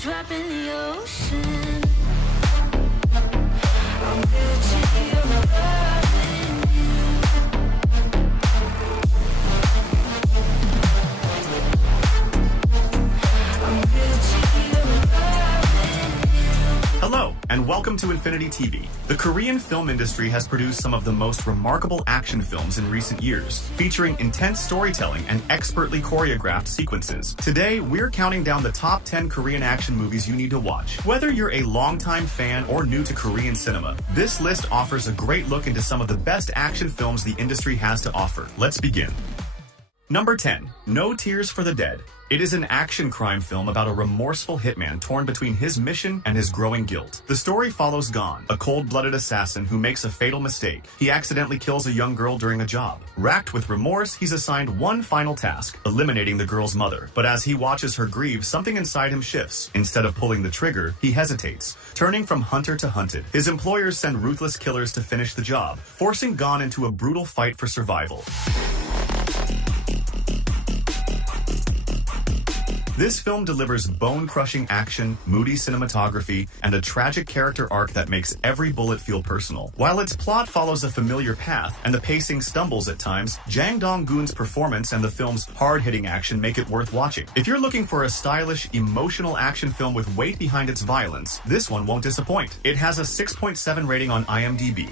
drop in the ocean. I'm guilty of loving you. I'm guilty of loving you. Hello, and welcome to Infinity TV. The Korean film industry has produced some of the most remarkable action films in recent years, featuring intense storytelling and expertly choreographed sequences. Today, we're counting down the top 10 Korean action movies you need to watch. Whether you're a longtime fan or new to Korean cinema, this list offers a great look into some of the best action films the industry has to offer. Let's begin. Number 10. No Tears for the Dead. It is an action crime film about a remorseful hitman torn between his mission and his growing guilt. The story follows Gon, a cold-blooded assassin who makes a fatal mistake. He accidentally kills a young girl during a job. Racked with remorse, he's assigned one final task, eliminating the girl's mother. But as he watches her grieve, something inside him shifts. Instead of pulling the trigger, he hesitates, turning from hunter to hunted. His employers send ruthless killers to finish the job, forcing Gon into a brutal fight for survival. This film delivers bone-crushing action, moody cinematography, and a tragic character arc that makes every bullet feel personal. While its plot follows a familiar path and the pacing stumbles at times, Jang Dong-gun's performance and the film's hard-hitting action make it worth watching. If you're looking for a stylish, emotional action film with weight behind its violence, this one won't disappoint. It has a 6.7 rating on IMDb.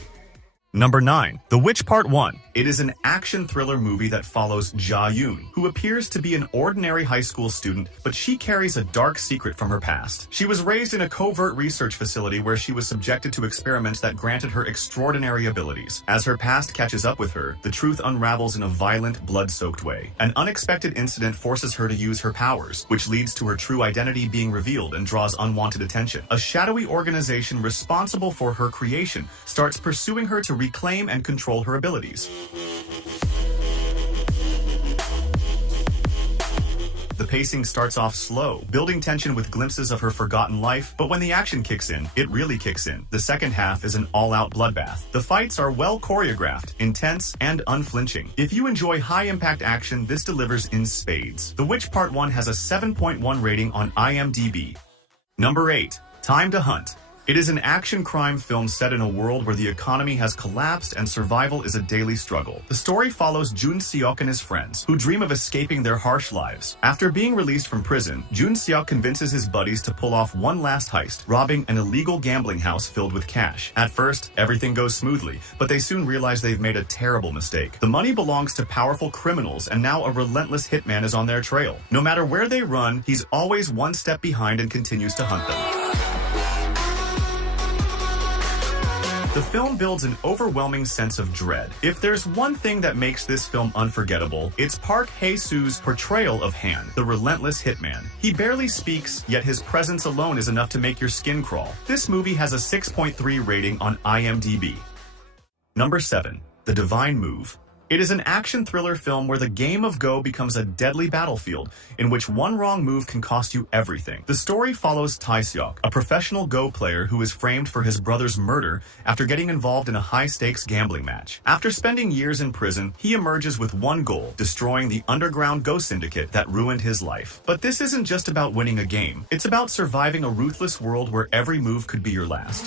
Number 9. The Witch Part 1. It is an action thriller movie that follows Ja-yoon, who appears to be an ordinary high school student, but she carries a dark secret from her past. She was raised in a covert research facility where she was subjected to experiments that granted her extraordinary abilities. As her past catches up with her, the truth unravels in a violent, blood-soaked way. An unexpected incident forces her to use her powers, which leads to her true identity being revealed and draws unwanted attention. A shadowy organization responsible for her creation starts pursuing her to reclaim and control her abilities. The pacing starts off slow, building tension with glimpses of her forgotten life, but when the action kicks in, it really kicks in. The second half is an all-out bloodbath. The fights are well choreographed, intense, and unflinching. If you enjoy high-impact action, this delivers in spades. The Witch Part 1 has a 7.1 rating on IMDb. Number 8. Time to Hunt. It is an action crime film set in a world where the economy has collapsed and survival is a daily struggle. The story follows Jun Seok and his friends, who dream of escaping their harsh lives. After being released from prison, Jun Seok convinces his buddies to pull off one last heist, robbing an illegal gambling house filled with cash. At first, everything goes smoothly, but they soon realize they've made a terrible mistake. The money belongs to powerful criminals, and now a relentless hitman is on their trail. No matter where they run, he's always one step behind and continues to hunt them. The film builds an overwhelming sense of dread. If there's one thing that makes this film unforgettable, it's Park Hae-soo's portrayal of Han, the relentless hitman. He barely speaks, yet his presence alone is enough to make your skin crawl. This movie has a 6.3 rating on IMDb. Number 7. The Divine Move. It is an action thriller film where the game of Go becomes a deadly battlefield in which one wrong move can cost you everything. The story follows Tae-seok, a professional Go player who is framed for his brother's murder after getting involved in a high-stakes gambling match. After spending years in prison, he emerges with one goal, destroying the underground Go syndicate that ruined his life. But this isn't just about winning a game. It's about surviving a ruthless world where every move could be your last.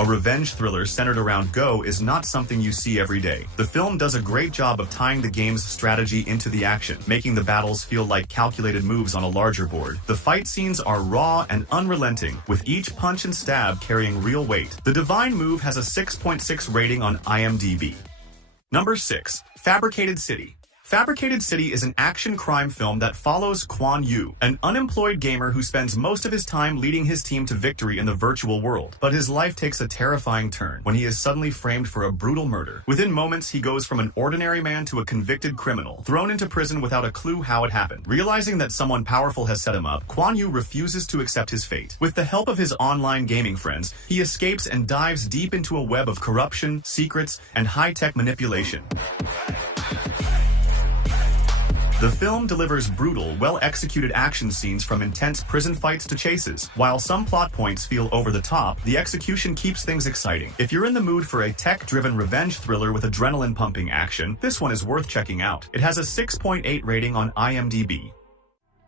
A revenge thriller centered around Go is not something you see every day. The film does a great job of tying the game's strategy into the action, making the battles feel like calculated moves on a larger board. The fight scenes are raw and unrelenting, with each punch and stab carrying real weight. The Divine Move has a 6.6 rating on IMDb. Number 6. Fabricated City. Fabricated City is an action crime film that follows Kwon Yu, an unemployed gamer who spends most of his time leading his team to victory in the virtual world. But his life takes a terrifying turn when he is suddenly framed for a brutal murder. Within moments, he goes from an ordinary man to a convicted criminal, thrown into prison without a clue how it happened. Realizing that someone powerful has set him up, Kwon Yu refuses to accept his fate. With the help of his online gaming friends, he escapes and dives deep into a web of corruption, secrets, and high-tech manipulation. The film delivers brutal, well-executed action scenes from intense prison fights to chases. While some plot points feel over the top, the execution keeps things exciting. If you're in the mood for a tech-driven revenge thriller with adrenaline-pumping action, this one is worth checking out. It has a 6.8 rating on IMDb.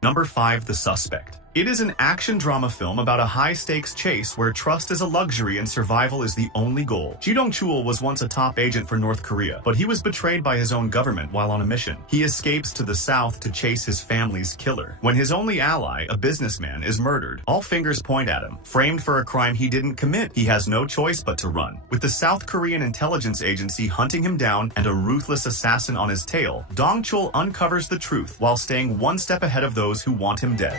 Number 5. The Suspect. It is an action drama film about a high-stakes chase where trust is a luxury and survival is the only goal. Ji Dong-chul was once a top agent for North Korea, but he was betrayed by his own government while on a mission. He escapes to the south to chase his family's killer. When his only ally, a businessman, is murdered, all fingers point at him. Framed for a crime he didn't commit, he has no choice but to run. With the South Korean intelligence agency hunting him down and a ruthless assassin on his tail, Dong-chul uncovers the truth while staying one step ahead of those who want him dead.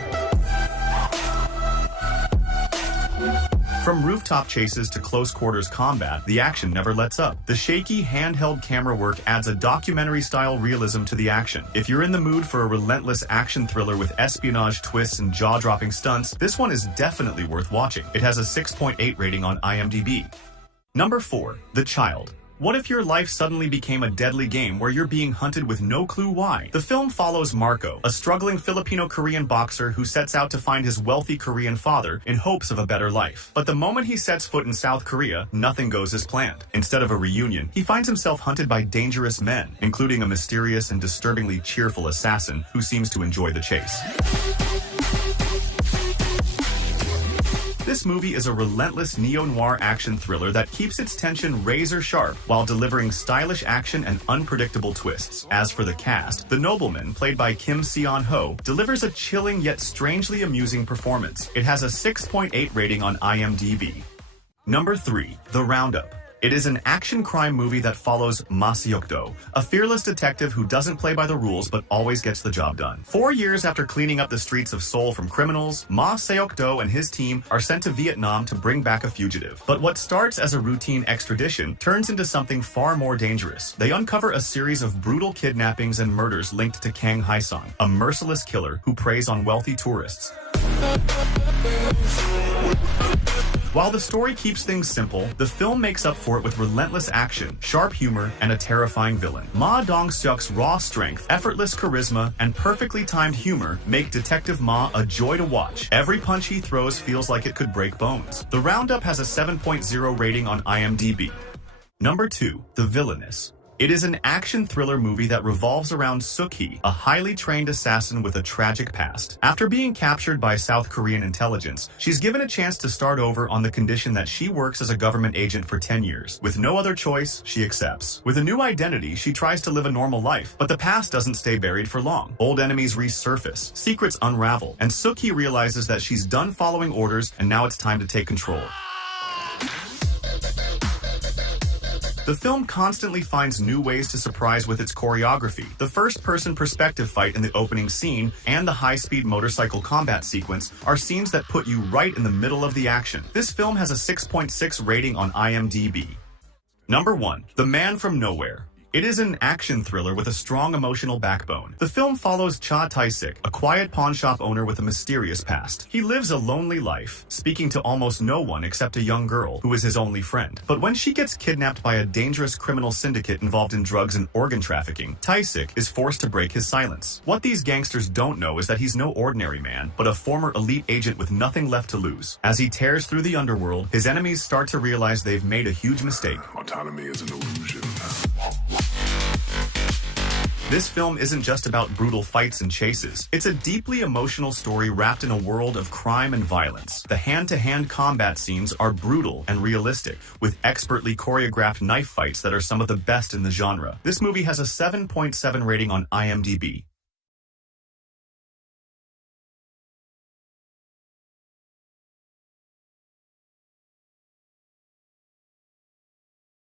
From rooftop chases to close-quarters combat, the action never lets up. The shaky, handheld camera work adds a documentary-style realism to the action. If you're in the mood for a relentless action thriller with espionage twists and jaw-dropping stunts, this one is definitely worth watching. It has a 6.8 rating on IMDb. Number 4. The Child. What if your life suddenly became a deadly game where you're being hunted with no clue why? The film follows Marco, a struggling Filipino-Korean boxer who sets out to find his wealthy Korean father in hopes of a better life. But the moment he sets foot in South Korea, nothing goes as planned. Instead of a reunion, he finds himself hunted by dangerous men, including a mysterious and disturbingly cheerful assassin who seems to enjoy the chase. This movie is a relentless neo-noir action thriller that keeps its tension razor-sharp while delivering stylish action and unpredictable twists. As for the cast, the nobleman, played by Kim Seon-ho, delivers a chilling yet strangely amusing performance. It has a 6.8 rating on IMDb. Number 3. The Roundup. It is an action crime movie that follows Ma Seok-do, a fearless detective who doesn't play by the rules but always gets the job done. 4 years after cleaning up the streets of Seoul from criminals, Ma Seok-do and his team are sent to Vietnam to bring back a fugitive. But what starts as a routine extradition turns into something far more dangerous. They uncover a series of brutal kidnappings and murders linked to Kang Hae-sung, a merciless killer who preys on wealthy tourists. While the story keeps things simple, the film makes up for it with relentless action, sharp humor, and a terrifying villain. Ma Dong-seok's raw strength, effortless charisma, and perfectly timed humor make Detective Ma a joy to watch. Every punch he throws feels like it could break bones. The Roundup has a 7.0 rating on IMDb. Number 2. The Villainess. It is an action thriller movie that revolves around Suk-hee, a highly trained assassin with a tragic past. After being captured by South Korean intelligence, she's given a chance to start over on the condition that she works as a government agent for 10 years. With no other choice, she accepts. With a new identity, she tries to live a normal life, but the past doesn't stay buried for long. Old enemies resurface, secrets unravel, and Suk-hee realizes that she's done following orders and now it's time to take control. The film constantly finds new ways to surprise with its choreography. The first-person perspective fight in the opening scene and the high-speed motorcycle combat sequence are scenes that put you right in the middle of the action. This film has a 6.6 rating on IMDb. Number 1. The Man from Nowhere. It is an action thriller with a strong emotional backbone. The film follows Cha Tae-sik, a quiet pawnshop owner with a mysterious past. He lives a lonely life, speaking to almost no one except a young girl, who is his only friend. But when she gets kidnapped by a dangerous criminal syndicate involved in drugs and organ trafficking, Tae-sik is forced to break his silence. What these gangsters don't know is that he's no ordinary man, but a former elite agent with nothing left to lose. As he tears through the underworld, his enemies start to realize they've made a huge mistake. Autonomy is an illusion. This film isn't just about brutal fights and chases. It's a deeply emotional story wrapped in a world of crime and violence. The hand-to-hand combat scenes are brutal and realistic, with expertly choreographed knife fights that are some of the best in the genre. This movie has a 7.7 rating on IMDb.